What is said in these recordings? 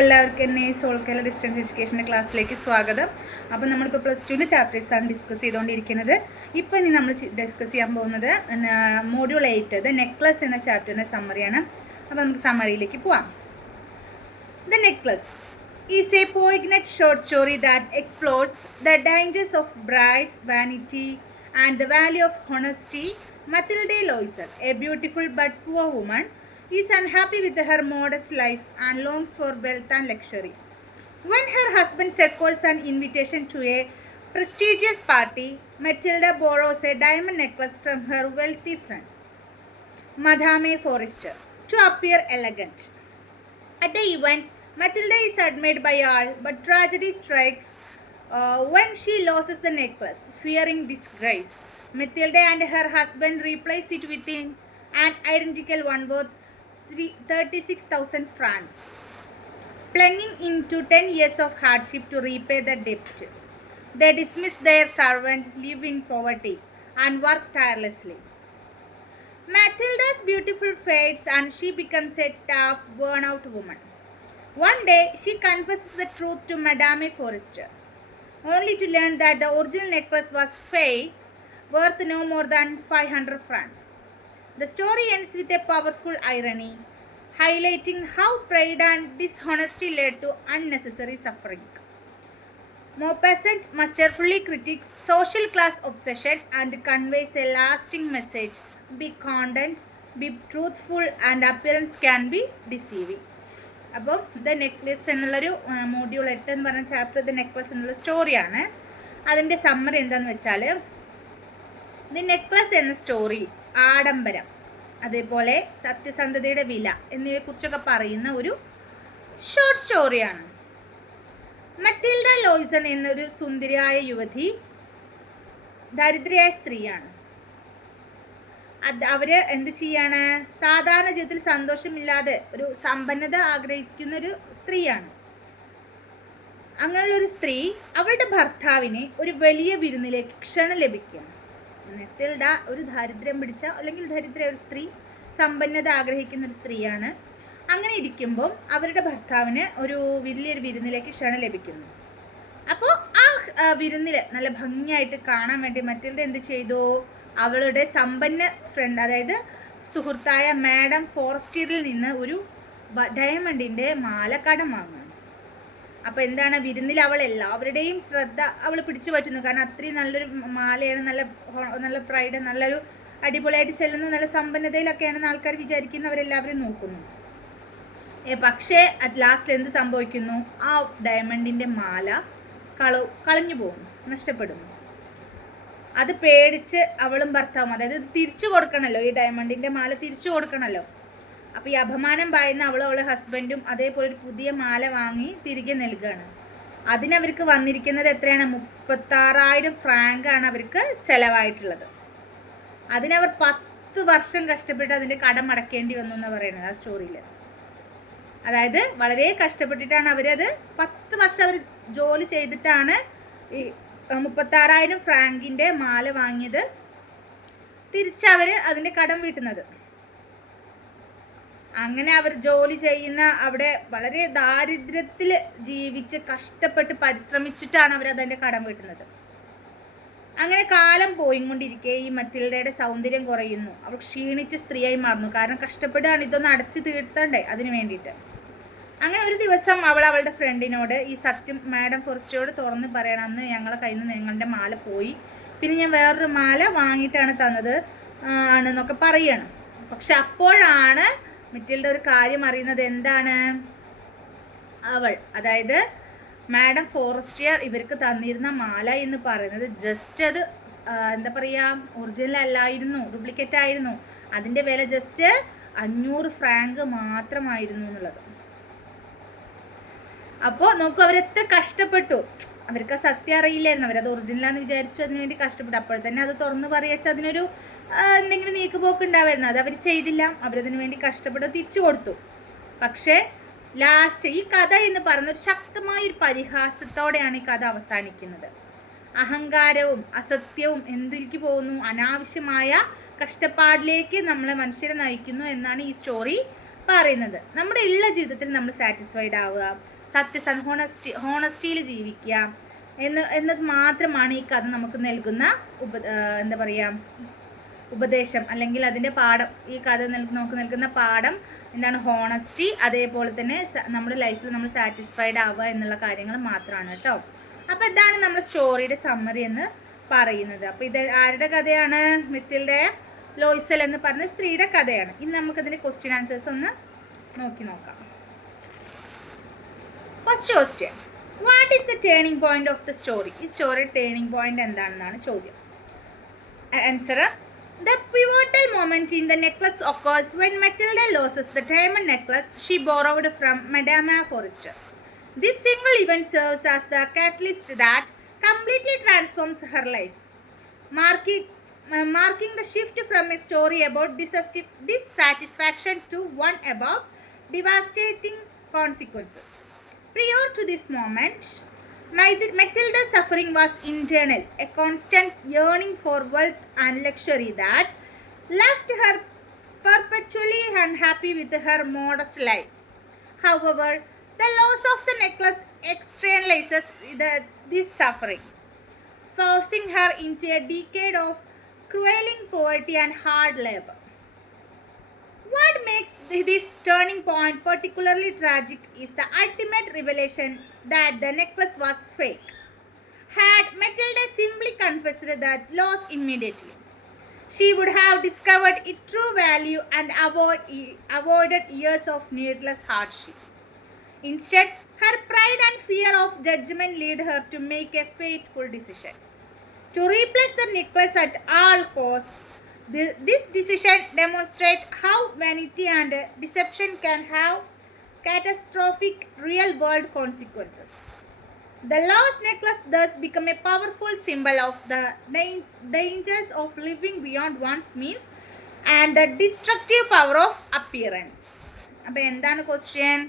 എല്ലാവർക്കും എന്നെ soul Kerala distance എഡ്യൂക്കേഷൻ്റെ ക്ലാസ്സിലേക്ക് സ്വാഗതം. അപ്പോൾ നമ്മളിപ്പോൾ +2 ചാപ്റ്റേഴ്സാണ് ഡിസ്കസ് ചെയ്തുകൊണ്ടിരിക്കുന്നത്. ഇപ്പോൾ ഇനി നമ്മൾ ഡിസ്കസ് ചെയ്യാൻ പോകുന്നത് മോഡ്യൂൾ 8 ദ നെക്ലസ് എന്ന ചാപ്റ്ററിൻ്റെ സമ്മറിയാണ്. അപ്പോൾ നമുക്ക് സമ്മറിയിലേക്ക് പോവാം. The necklace is a poignant short story that explores the dangers of bright vanity and the value of honesty. Mathilde Loisel, a beautiful but poor woman, is unhappy with her modest life and longs for wealth and luxury. When her husband secures an invitation to a prestigious party, Matilda borrows a diamond necklace from her wealthy friend, Madame Forrester, to appear elegant. At the event, Matilda is admired by all, but tragedy strikes when she loses the necklace. Fearing disgrace, Matilda and her husband replace it with an identical one worth 36,000 francs, plunging into 10 years of hardship to repay the debt. They dismiss their servant, live in poverty, and work tirelessly. Matilda's beautiful fades and she becomes a tough, worn-out woman. One day, she confesses the truth to Madame Forrester, only to learn that the original necklace was fake, worth no more than 500 francs. The story ends with a powerful irony, highlighting how pride and dishonesty led to unnecessary suffering. Maupassant masterfully critiques social class obsession and conveys a lasting message: be content, be truthful, and appearance can be deceiving. അപ്പോൾ the necklace എന്നുള്ളൊരു module 8 എന്ന് പറഞ്ഞ chapter the necklace എന്നുള്ള സ്റ്റോറിയാണ്. അതിൻ്റെ summary എന്താണെന്ന് വെച്ചാൽ, the necklace എന്ന സ്റ്റോറി ആഡംബരം, അതേപോലെ സത്യസന്ധതയുടെ വില എന്നിവയെക്കുറിച്ചൊക്കെ പറയുന്ന ഒരു ഷോർട്ട് സ്റ്റോറിയാണ്. മറ്റിൽഡ ലോയ്സൺ എന്നൊരു സുന്ദരിയായ യുവതി ദരിദ്രയായ സ്ത്രീയാണ്. അവർ എന്ത് ചെയ്യാണ്, സാധാരണ ജീവിതത്തിൽ സന്തോഷമില്ലാതെ ഒരു സമ്പന്നത ആഗ്രഹിക്കുന്നൊരു സ്ത്രീയാണ്. അങ്ങനെയുള്ളൊരു സ്ത്രീ അവളുടെ ഭർത്താവിനെ ഒരു വലിയ വിരുന്നിലേക്ക് ക്ഷണം ലഭിക്കും. നെറ്റിൽഡ ഒരു ദാരിദ്ര്യം പിടിച്ച അല്ലെങ്കിൽ ദരിദ്ര ഒരു സ്ത്രീ, സമ്പന്നത ആഗ്രഹിക്കുന്ന ഒരു സ്ത്രീയാണ്. അങ്ങനെ ഇരിക്കുമ്പം അവരുടെ ഭർത്താവിന് ഒരു വലിയൊരു വിരുന്നിലേക്ക് ക്ഷണം ലഭിക്കുന്നു. അപ്പോൾ ആ വിരുന്നിൽ നല്ല ഭംഗിയായിട്ട് കാണാൻ വേണ്ടി മറ്റിൽഡ എന്ത് ചെയ്തു, അവളുടെ സമ്പന്ന ഫ്രണ്ട്, അതായത് സുഹൃത്തായ മാഡം ഫോറസ്റ്റിയറിൽ നിന്ന് ഒരു ഡയമണ്ടിൻ്റെ മാല കടം വാങ്ങുന്നു. അപ്പോൾ എന്താണ്, വിരുന്നിൽ അവൾ എല്ലാവരുടെയും ശ്രദ്ധ അവൾ പിടിച്ചു പറ്റുന്നു. കാരണം അത്രയും നല്ലൊരു മാലയാണ്, നല്ല പ്രൈഡ്, നല്ലൊരു അടിപൊളിയായിട്ട് ചെല്ലുന്ന നല്ല സമ്പന്നതയിലൊക്കെയാണെന്ന് ആൾക്കാർ വിചാരിക്കുന്നവരെല്ലാവരും നോക്കുന്നു. പക്ഷേ അറ്റ് ലാസ്റ്റിൽ എന്ത് സംഭവിക്കുന്നു, ആ ഡയമണ്ടിൻ്റെ മാല കളഞ്ഞു പോകുന്നു, നഷ്ടപ്പെടുന്നു. അത് പേടിച്ച് അവളും ഭർത്താവും, അതായത് തിരിച്ചു കൊടുക്കണമല്ലോ, ഈ ഡയമണ്ടിൻ്റെ മാല തിരിച്ചു കൊടുക്കണമല്ലോ. അപ്പോൾ ഈ അപമാനം ഭയന്ന് അവളുടെ ഹസ്ബൻഡും അതേപോലെ ഒരു പുതിയ മാല വാങ്ങി തിരികെ നൽകുകയാണ്. അതിനവർക്ക് വന്നിരിക്കുന്നത് എത്രയാണ്, 36,000 ഫ്രാങ്കാണ് അവർക്ക് ചിലവായിട്ടുള്ളത്. അതിനവർ 10 വർഷം കഷ്ടപ്പെട്ട് അതിൻ്റെ കടം അടക്കേണ്ടി വന്നു എന്ന് പറയുന്നത് ആ സ്റ്റോറിയിൽ. അതായത് വളരെ കഷ്ടപ്പെട്ടിട്ടാണ് അവരത് 10 വർഷം അവർ ജോലി ചെയ്തിട്ടാണ് ഈ 36,000 ഫ്രാങ്കിൻ്റെ മാല വാങ്ങിയത്. തിരിച്ചവർ അതിൻ്റെ കടം വീട്ടുന്നത്. അങ്ങനെ അവർ ജോലി ചെയ്യുന്ന അവിടെ വളരെ ദാരിദ്ര്യത്തിൽ ജീവിച്ച് കഷ്ടപ്പെട്ട് പരിശ്രമിച്ചിട്ടാണ് അവർ അതിൻ്റെ കടം വീട്ടുന്നത്. അങ്ങനെ കാലം പോയിക്കൊണ്ടിരിക്കെ ഈ മറ്റിൽഡയുടെ സൗന്ദര്യം കുറയുന്നു. അവൾ ക്ഷീണിച്ച സ്ത്രീയായി മാറുന്നു. കാരണം കഷ്ടപ്പെടുകയാണ്, ഇതൊന്ന് അടച്ചു തീർത്തണ്ടേ അതിന് വേണ്ടിയിട്ട്. അങ്ങനെ ഒരു ദിവസം അവൾ അവളുടെ ഫ്രണ്ടിനോട് ഈ സത്യം മാഡം ഫോറസ്റ്റിയോട് തുറന്ന് പറയണം, അന്ന് ഞങ്ങളെ കയ്യിൽ നിന്ന് നിങ്ങളുടെ മാല പോയി, പിന്നെ ഞാൻ വേറൊരു മാല വാങ്ങിയിട്ടാണ് തന്നത് ആണെന്നൊക്കെ പറയണം. പക്ഷെ അപ്പോഴാണ് മറ്റിൽഡ ഒരു കാര്യം അറിയുന്നത്. എന്താണ്, അവൾ, അതായത് മാഡം ഫോറസ്റ്റിയർ ഇവർക്ക് തന്നിരുന്ന മാല എന്ന് പറയുന്നത് ജസ്റ്റ് അത് എന്താ പറയുക, ഒറിജിനൽ അല്ലായിരുന്നു, ഡ്യൂപ്ലിക്കേറ്റ് ആയിരുന്നു. അതിൻ്റെ വില ജസ്റ്റ് 500 ഫ്രാങ്ക് മാത്രമായിരുന്നു എന്നുള്ളത്. അപ്പോൾ നോക്കൂ, അവരെത്ര കഷ്ടപ്പെട്ടു. അവർക്ക് ആ സത്യം അറിയില്ലായിരുന്നു, അവരത് ഒറിജിനലാന്ന് വിചാരിച്ചു, അതിനുവേണ്ടി കഷ്ടപ്പെട്ടു. അപ്പോൾ തന്നെ അത് തുറന്ന് പറയാച്ച അതിനൊരു എന്തെങ്കിലും നീക്കുപോക്ക് ഉണ്ടാവായിരുന്നു. അത് അവർ ചെയ്തില്ല, അവരതിനു വേണ്ടി കഷ്ടപ്പെട്ട് തിരിച്ചു കൊടുത്തു. പക്ഷേ ലാസ്റ്റ് ഈ കഥ എന്ന് പറയുന്ന ഒരു ശക്തമായ ഒരു പരിഹാസത്തോടെയാണ് ഈ കഥ അവസാനിക്കുന്നത്. അഹങ്കാരവും അസത്യവും എന്തിലേക്ക് പോകുന്നു, അനാവശ്യമായ കഷ്ടപ്പാടിലേക്ക് നമ്മളെ മനുഷ്യരെ നയിക്കുന്നു എന്നാണ് ഈ സ്റ്റോറി പറയുന്നത്. നമ്മുടെ ഉള്ള ജീവിതത്തിൽ നമ്മൾ സാറ്റിസ്ഫൈഡ് ആവുക, ഹോണസ്റ്റിയിൽ ജീവിക്കുക എന്നത് മാത്രമാണ് ഈ കഥ നമുക്ക് നൽകുന്ന എന്താ പറയുക ഉപദേശം, അല്ലെങ്കിൽ അതിൻ്റെ പാഠം. ഈ കഥ നമുക്ക് നൽകുന്ന പാഠം എന്താണ്? ഹോണസ്റ്റി, അതേപോലെ തന്നെ നമ്മുടെ ലൈഫിൽ നമ്മൾ സാറ്റിസ്ഫൈഡ് ആവുക എന്നുള്ള കാര്യങ്ങൾ മാത്രമാണ് കേട്ടോ. അപ്പോൾ ഇതാണ് നമ്മുടെ സ്റ്റോറിയുടെ സമ്മറി എന്ന് പറയുന്നത്. അപ്പോൾ ഇത് ആരുടെ കഥയാണ്? മിത്തിൽഡെ ലോയ്സൽ എന്ന് പറഞ്ഞ സ്ത്രീയുടെ കഥയാണ്. ഇനി നമുക്കതിൻ്റെ ക്വസ്റ്റ്യൻ ആൻസേഴ്സ് ഒന്ന് നോക്കാം. First question, what is the turning point of the story? ഈ സ്റ്റോറിയുടെ ടേണിംഗ് പോയിന്റ് എന്താണെന്നാണ് ചോദ്യം. Answer: The pivotal moment in the necklace occurs when Matilda loses the diamond necklace she borrowed from Madame Forrester. This single event serves as the catalyst that completely transforms her life, marking the shift from a story about dissatisfaction to one about devastating consequences. Prior to this moment, Matilda's suffering was internal, a constant yearning for wealth and luxury that left her perpetually unhappy with her modest life. However, the loss of the necklace externalizes this suffering, forcing her into a decade of crueling poverty and hard labor. What makes this turning point particularly tragic is the ultimate revelation that the necklace was fake. Had Matilda simply confessed that loss immediately, she would have discovered its true value and avoided years of needless hardship. Instead, her pride and fear of judgment led her to make a fateful decision to replace the necklace at all costs. This decision demonstrates how vanity and deception can have catastrophic real-world consequences. The lost necklace thus became a powerful symbol of the dangers of living beyond one's means and the destructive power of appearance. അപ്പോൾ എന്താണ് question?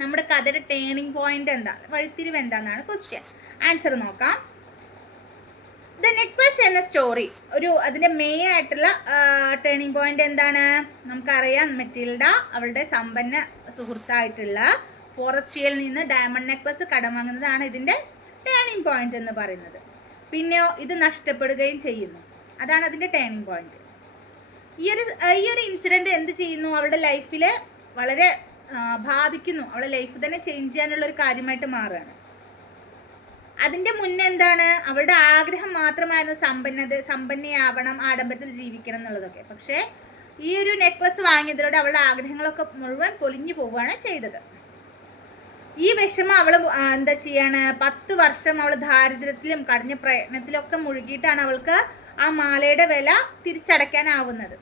നമ്മുടെ കഥയുടെ turning point എന്താണ്? വഴിത്തിരിവ് എന്താണെന്നാണ് question. Answer നോക്കാം. The necklace എന്ന story അതിൻ്റെ മെയിൻ ആയിട്ടുള്ള ടേണിംഗ് പോയിന്റ് എന്താണ്? നമുക്കറിയാം, മെറ്റിൽഡ അവളുടെ സമ്പന്ന സുഹൃത്തായിട്ടുള്ള ഫോറസ്റ്റിയയിൽ നിന്ന് ഡയമണ്ട് നെക്ലസ് കടം വാങ്ങുന്നതാണ് ഇതിൻ്റെ ടേണിംഗ് പോയിന്റ് എന്ന് പറയുന്നത്. പിന്നെയോ ഇത് നഷ്ടപ്പെടുകയും ചെയ്യുന്നു. അതാണ് അതിൻ്റെ ടേണിംഗ് പോയിന്റ്. ഈ ഒരു ഇൻസിഡൻറ്റ് എന്ത് ചെയ്യുന്നു? അവളുടെ ലൈഫിൽ വളരെ ബാധിക്കുന്നു. അവളുടെ ലൈഫ് തന്നെ ചേഞ്ച് ചെയ്യാനുള്ളൊരു കാര്യമായിട്ട് മാറുകയാണ്. അതിൻ്റെ മുന്നേ എന്താണ്? അവളുടെ ആഗ്രഹം മാത്രമായിരുന്നു സമ്പന്നയാവണം, ആഡംബരത്തിൽ ജീവിക്കണം എന്നുള്ളതൊക്കെ. പക്ഷേ ഈ ഒരു നെക്ലസ് വാങ്ങിയതിലൂടെ അവളുടെ ആഗ്രഹങ്ങളൊക്കെ മുഴുവൻ പൊലിഞ്ഞു പോവുകയാണ് ചെയ്തത്. ഈ വിഷമം അവൾ എന്താ ചെയ്യാണ്? 10 വർഷം അവൾ ദാരിദ്ര്യത്തിലും കഠിന പ്രയത്നത്തിലൊക്കെ മുഴുകിയിട്ടാണ് അവൾക്ക് ആ മാലയുടെ വില തിരിച്ചടയ്ക്കാനാവുന്നത്.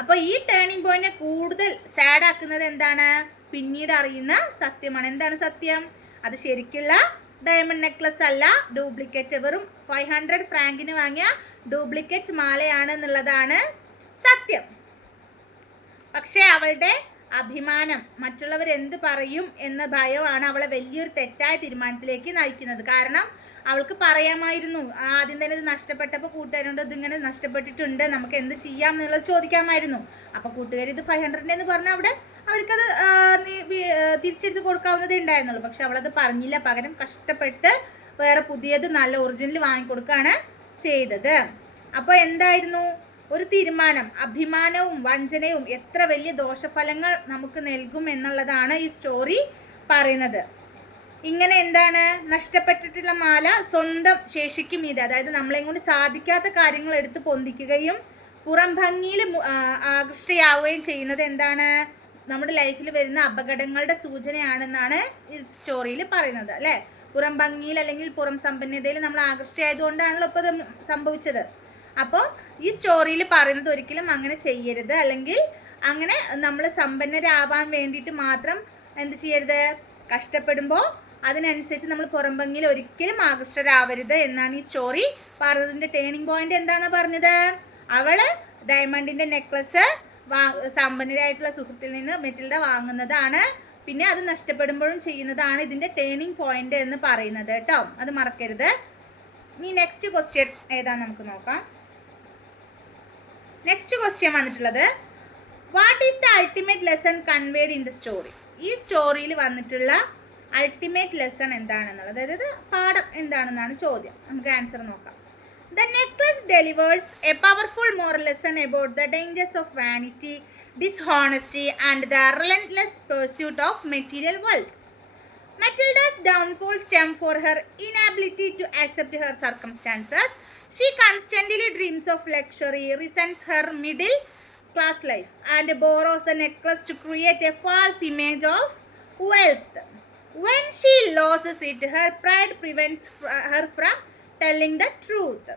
അപ്പോൾ ഈ ടേണിംഗ് പോയിന്റിനെ കൂടുതൽ സാഡ് ആക്കുന്നത് എന്താണ്? പിന്നീട് അറിയുന്ന സത്യമാണ്. എന്താണ് സത്യം? അത് ശരിക്കുള്ള ഡയമണ്ട് നെക്ലസ് അല്ല, ഡ്യൂപ്ലിക്കേറ്റ്, വെറും 500 ഫ്രാങ്കിന് വാങ്ങിയ ഡ്യൂപ്ലിക്കേറ്റ് മാലയാണ് എന്നുള്ളതാണ് സത്യം. പക്ഷേ അവളുടെ അഭിമാനം, മറ്റുള്ളവർ എന്ത് പറയും എന്ന ഭയമാണ് അവളെ വലിയൊരു തെറ്റായ തീരുമാനത്തിലേക്ക് നയിക്കുന്നത്. കാരണം അവൾക്ക് പറയാമായിരുന്നു, ആദ്യം തന്നെ ഇത് നഷ്ടപ്പെട്ടപ്പോൾ കൂട്ടുകാരോട് ഇതിങ്ങനെ നഷ്ടപ്പെട്ടിട്ടുണ്ട്, നമുക്ക് എന്ത് ചെയ്യാം എന്നുള്ളത് ചോദിക്കാമായിരുന്നു. അപ്പോൾ കൂട്ടുകാർ ഇത് 500 എന്ന് പറഞ്ഞാൽ അവിടെ അവർക്കത് തിരിച്ചെടുത്ത് കൊടുക്കാവുന്നതേ ഉണ്ടായിരുന്നുള്ളൂ. പക്ഷെ അവളത് പറഞ്ഞില്ല. പകരം കഷ്ടപ്പെട്ട് വേറെ പുതിയത് നല്ല ഒറിജിനൽ വാങ്ങിക്കൊടുക്കുകയാണ് ചെയ്തത്. അപ്പോൾ എന്തായിരുന്നു ഒരു തീരുമാനം? അഭിമാനവും വഞ്ചനയും എത്ര വലിയ ദോഷഫലങ്ങൾ നമുക്ക് നൽകും എന്നുള്ളതാണ് ഈ സ്റ്റോറി പറയുന്നത്. ഇങ്ങനെ എന്താണ്? നഷ്ടപ്പെട്ടിട്ടുള്ള മാല സ്വന്തം ശേഷിക്ക് മീതെ, അതായത് നമ്മളെ കൊണ്ട് സാധിക്കാത്ത കാര്യങ്ങൾ എടുത്ത് പൊന്തിക്കുകയും പുറം ഭംഗിയിൽ ആകൃഷ്ടയാവുകയും ചെയ്യുന്നത് എന്താണ്? നമ്മുടെ ലൈഫിൽ വരുന്ന അപകടങ്ങളുടെ സൂചനയാണെന്നാണ് ഈ സ്റ്റോറിയിൽ പറയുന്നത്, അല്ലേ? പുറം ഭംഗിയിൽ അല്ലെങ്കിൽ പുറം സമ്പന്നതയിൽ നമ്മൾ ആകൃഷ്ടയായതുകൊണ്ടാണല്ലോ ഇപ്പോൾ ഇത് സംഭവിച്ചത്. അപ്പോൾ ഈ സ്റ്റോറിയിൽ പറയുന്നത് ഒരിക്കലും അങ്ങനെ ചെയ്യരുത്, അല്ലെങ്കിൽ അങ്ങനെ നമ്മൾ സമ്പന്നരാവാൻ വേണ്ടിയിട്ട് മാത്രം എന്ത് ചെയ്യരുത്? കഷ്ടപ്പെടുമ്പോൾ അതിനനുസരിച്ച് നമ്മൾ പുറം ഭംഗിയിൽ ഒരിക്കലും ആകൃഷ്ടരാവരുത് എന്നാണ് ഈ സ്റ്റോറി പറഞ്ഞതിൻ്റെ ടേണിംഗ് പോയിന്റ്. എന്താണ് പറഞ്ഞത്? അവൾ ഡയമണ്ടിൻ്റെ നെക്ലസ് സമ്പന്നരായിട്ടുള്ള സുഹൃത്തിൽ നിന്ന് മെറ്റിൽഡ വാങ്ങുന്നതാണ്, പിന്നെ അത് നഷ്ടപ്പെടുമ്പോഴും ചെയ്യുന്നതാണ് ഇതിൻ്റെ ടേണിംഗ് പോയിന്റ് എന്ന് പറയുന്നത് കേട്ടോ. അത് മറക്കരുത്. ഇനി നെക്സ്റ്റ് ക്വസ്റ്റ്യൻ ഏതാണെന്ന് നമുക്ക് നോക്കാം. നെക്സ്റ്റ് ക്വസ്റ്റ്യൻ വന്നിട്ടുള്ളത്, what is the ultimate lesson conveyed in the story? ഈ സ്റ്റോറിയിൽ വന്നിട്ടുള്ള അൾട്ടിമേറ്റ് ലെസൺ എന്താണെന്നുള്ളത്, അതായത് പാഠം എന്താണെന്നാണ് ചോദ്യം. നമുക്ക് ആൻസർ നോക്കാം. The necklace delivers a powerful moral lesson about the dangers of vanity, dishonesty, and the relentless pursuit of material wealth. Matilda's downfall stemmed from her inability to accept her circumstances. She constantly dreams of luxury, resents her middle class life, and borrows the necklace to create a false image of wealth. When she loses it, her pride prevents her from telling the truth,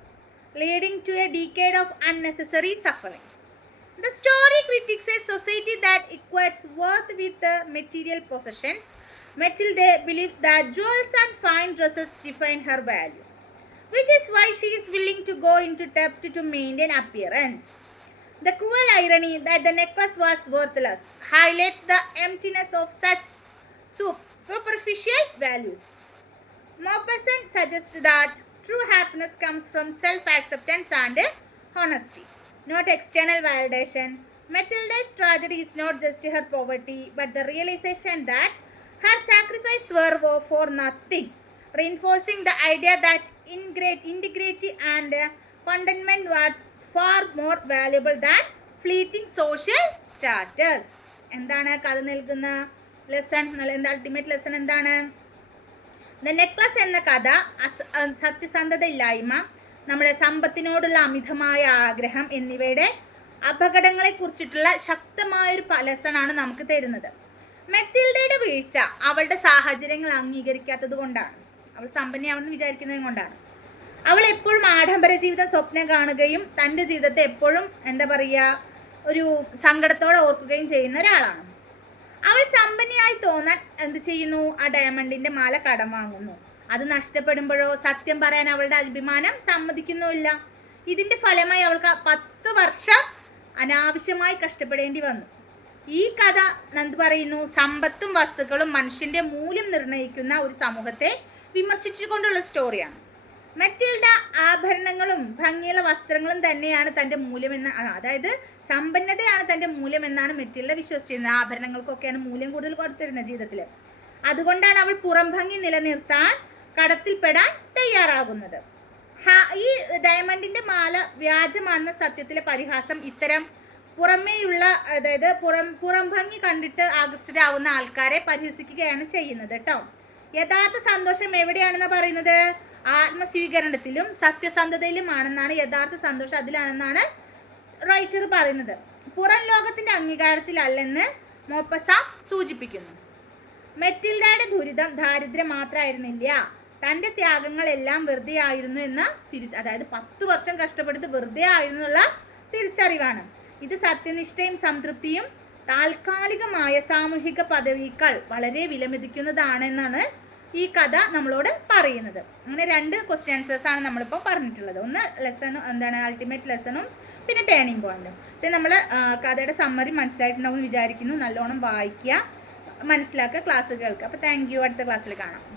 leading to a decade of unnecessary suffering. The story critiques a society that equates worth with material possessions. Matilda believes that jewels and fine dresses define her value, which is why she is willing to go into debt to maintain appearance. The cruel irony that the necklace was worthless highlights the emptiness of such superficial values. Maupassant suggests that true happiness comes from self-acceptance and honesty, not external validation. Matilda's tragedy is not just her poverty, but the realization that her sacrifices were for nothing, reinforcing the idea that integrity and contentment were far more valuable than fleeting social status. എന്താണ് കഥ നൽകുന്ന lesson? എന്താ ultimate lesson എന്താണ്? The necklace എന്ന കഥ സത്യസന്ധതയില്ലായ്മ, നമ്മുടെ സമ്പത്തിനോടുള്ള അമിതമായ ആഗ്രഹം എന്നിവയുടെ അപകടങ്ങളെക്കുറിച്ചിട്ടുള്ള ശക്തമായൊരു ലെസണാണ് നമുക്ക് തരുന്നത്. മെറ്റിൽഡയുടെ വീഴ്ച അവളുടെ സാഹചര്യങ്ങൾ അംഗീകരിക്കാത്തത് കൊണ്ടാണ്. അവൾ സമ്പന്നയാവണമെന്ന് വിചാരിക്കുന്നത് കൊണ്ടാണ്. അവൾ എപ്പോഴും ആഡംബര ജീവിതം സ്വപ്നം കാണുകയും തൻ്റെ ജീവിതത്തെ എപ്പോഴും എന്താ പറയുക, ഒരു സങ്കടത്തോടെ ഓർക്കുകയും ചെയ്യുന്ന ഒരാളാണ്. അവൾ സമ്പന്നയായി തോന്നാൻ എന്ത് ചെയ്യുന്നു? ആ ഡയമണ്ടിൻ്റെ മാല കടം വാങ്ങുന്നു. അത് നഷ്ടപ്പെടുമ്പോഴോ സത്യം പറയാൻ അവളുടെ അഭിമാനം സമ്മതിക്കുന്നുമില്ല. ഇതിൻ്റെ ഫലമായി അവൾക്ക് 10 വർഷം അനാവശ്യമായി കഷ്ടപ്പെടേണ്ടി വന്നു. ഈ കഥ എന്ത് പറയുന്നു? സമ്പത്തും വസ്തുക്കളും മനുഷ്യൻ്റെ മൂല്യം നിർണ്ണയിക്കുന്ന ഒരു സമൂഹത്തെ വിമർശിച്ചുകൊണ്ടുള്ള സ്റ്റോറിയാണ്. മെറ്റിൽഡ ആഭരണങ്ങളും ഭംഗിയുള്ള വസ്ത്രങ്ങളും തന്നെയാണ് തൻ്റെ മൂല്യമെന്ന്, അതായത് സമ്പന്നതയാണ് തൻ്റെ മൂല്യമെന്നാണ് മെറ്റിൽഡ വിശ്വസിച്ചിരുന്നത്. ആഭരണങ്ങൾക്കൊക്കെയാണ് മൂല്യം കൂടുതൽ കൊടുത്തിരുന്നത് ജീവിതത്തിൽ. അതുകൊണ്ടാണ് അവൾ പുറം ഭംഗി നിലനിർത്താൻ കടത്തിൽപ്പെടാൻ തയ്യാറാകുന്നത്. ഈ ഡയമണ്ടിൻ്റെ മാല വ്യാജമാണെന്ന സത്യത്തിലെ പരിഹാസം ഇത്തരം പുറമേയുള്ള, അതായത് പുറം ഭംഗി കണ്ടിട്ട് ആകൃഷ്ടരാകുന്ന ആൾക്കാരെ പരിഹസിക്കുകയാണ് ചെയ്യുന്നത് കേട്ടോ. യഥാർത്ഥ സന്തോഷം എവിടെയാണെന്ന് പറയുന്നത്? ആത്മസ്വീകരണത്തിലും സത്യസന്ധതയിലുമാണെന്നാണ്. യഥാർത്ഥ സന്തോഷം അതിലാണെന്നാണ് റൈറ്റർ പറയുന്നത്. പുറം ലോകത്തിൻ്റെ അംഗീകാരത്തിലല്ലെന്ന് മൊപ്പസാന്റ് സൂചിപ്പിക്കുന്നു. മെറ്റിൽഡയുടെ ദുരിതം ദാരിദ്ര്യം മാത്രമായിരുന്നില്ല, തൻ്റെ ത്യാഗങ്ങളെല്ലാം വെറുതെ ആയിരുന്നു എന്ന് അതായത് 10 വർഷം കഷ്ടപ്പെടുത്ത് വെറുതെ ആയിരുന്നുള്ള തിരിച്ചറിവാണ്. ഇത് സത്യനിഷ്ഠയും സംതൃപ്തിയും താൽക്കാലികമായ സാമൂഹിക പദവികൾ വളരെ വിലമതിക്കുന്നതാണെന്നാണ് ഈ കഥ നമ്മളോട് പറയുന്നത്. അങ്ങനെ 2 ക്വസ്റ്റ്യൻസേഴ്സാണ് നമ്മളിപ്പോൾ പറഞ്ഞിട്ടുള്ളത്. ഒന്ന് ലെസൺ എന്താണ് അൾട്ടിമേറ്റ് ലെസണും പിന്നെ ടേണിംഗ് പോയിന്റും. പിന്നെ നമ്മൾ കഥയുടെ സമ്മറി മനസ്സിലായിട്ടുണ്ടാവും വിചാരിക്കുന്നു. നല്ലോണം വായിക്കുക, മനസ്സിലാക്കുക, ക്ലാസ് കേൾക്കുക. അപ്പോൾ താങ്ക് യു. അടുത്ത ക്ലാസ്സിൽ കാണാം.